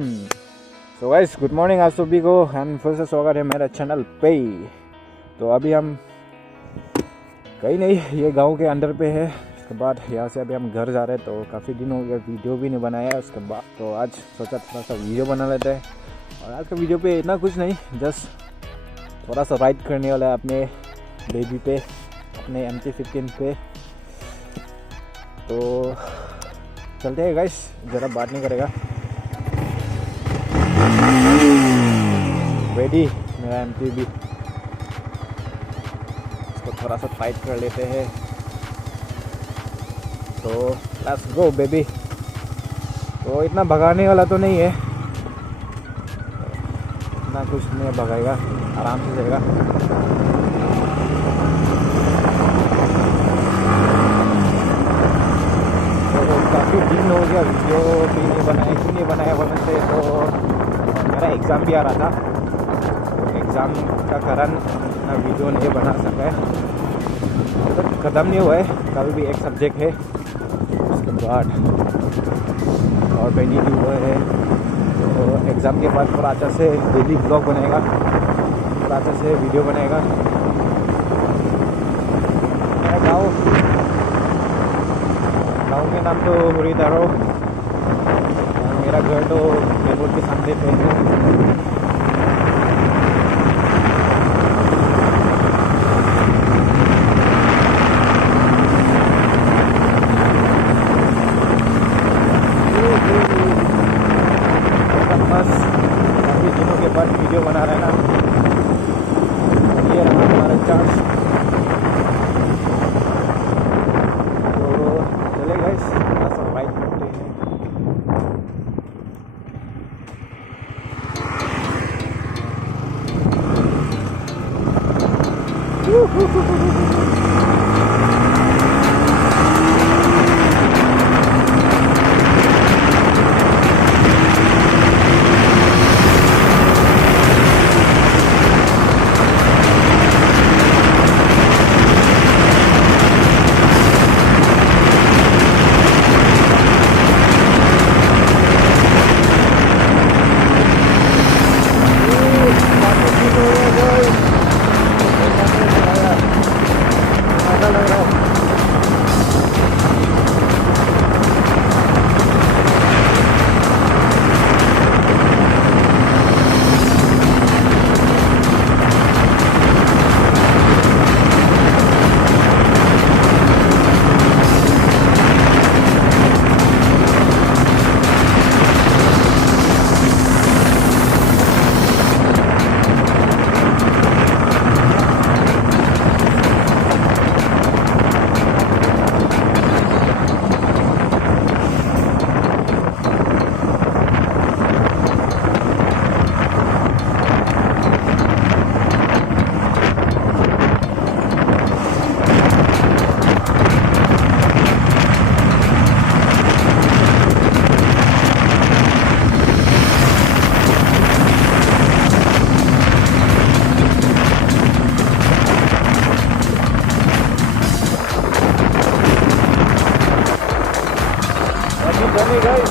So guys good morning आप सभी को एंड फिर से स्वागत है मेरे चैनल पे। तो अभी हम कहीं नहीं, ये गांव के अंदर पे है। उसके बाद यहाँ से अभी हम घर जा रहे हैं, तो काफ़ी दिन हो गया वीडियो भी नहीं बनाया। उसके बाद तो आज सोचा थोड़ा सा वीडियो बना लेते हैं। और आज का वीडियो पे इतना कुछ नहीं, जस्ट थोड़ा सा राइड करने वाला है अपने बेबी पे, अपने MT-15 पे। तो चलते हैं गाइस, ज़रा बात नहीं करेगा। रेडी मेरा MT भी, इसको थोड़ा सा टाइट कर लेते हैं। तो लेट्स गो बेबी। तो इतना भगाने वाला तो नहीं है, इतना कुछ नहीं भगाएगा, आराम से जाएगा। तो काफ़ी दिन हो गया वीडियो भी नहीं बनाया, क्यों नहीं बनाया बोलने से, तो मेरा एग्ज़ाम भी आ रहा था। तो एग्ज़ाम का कारण ना वीडियो नहीं बना सका है। तो ख़त्म नहीं हुआ है, कल भी एक सब्जेक्ट है, उसके बाद और पेंडिंग भी हुआ है। तो एग्ज़ाम के बाद थोड़ा अच्छा से डेली ब्लॉग बनेगा, थोड़ा अच्छा से वीडियो बनेगा। मेरा गाँव के नाम तो हुरीदारो, मेरा घर तो एयरपोर्ट के सामने पे है। काफ़ी दिनों के बाद वीडियो बना रहे हैं ना, ये रहा हमारा चांस। तो चले गाइस, थोड़ा सा बाइक करते हैं। Hey guys,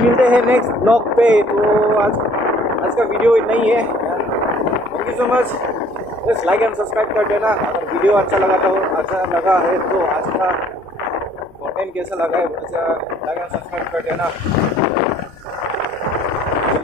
मिलते हैं नेक्स्ट ब्लॉग पे। तो आज का वीडियो इतना ही है। Thank you so much. बस लाइक एंड सब्सक्राइब कर देना अगर वीडियो अच्छा लगा है तो आज का कंटेंट कैसा लगा है, लाइक एंड सब्सक्राइब कर देना।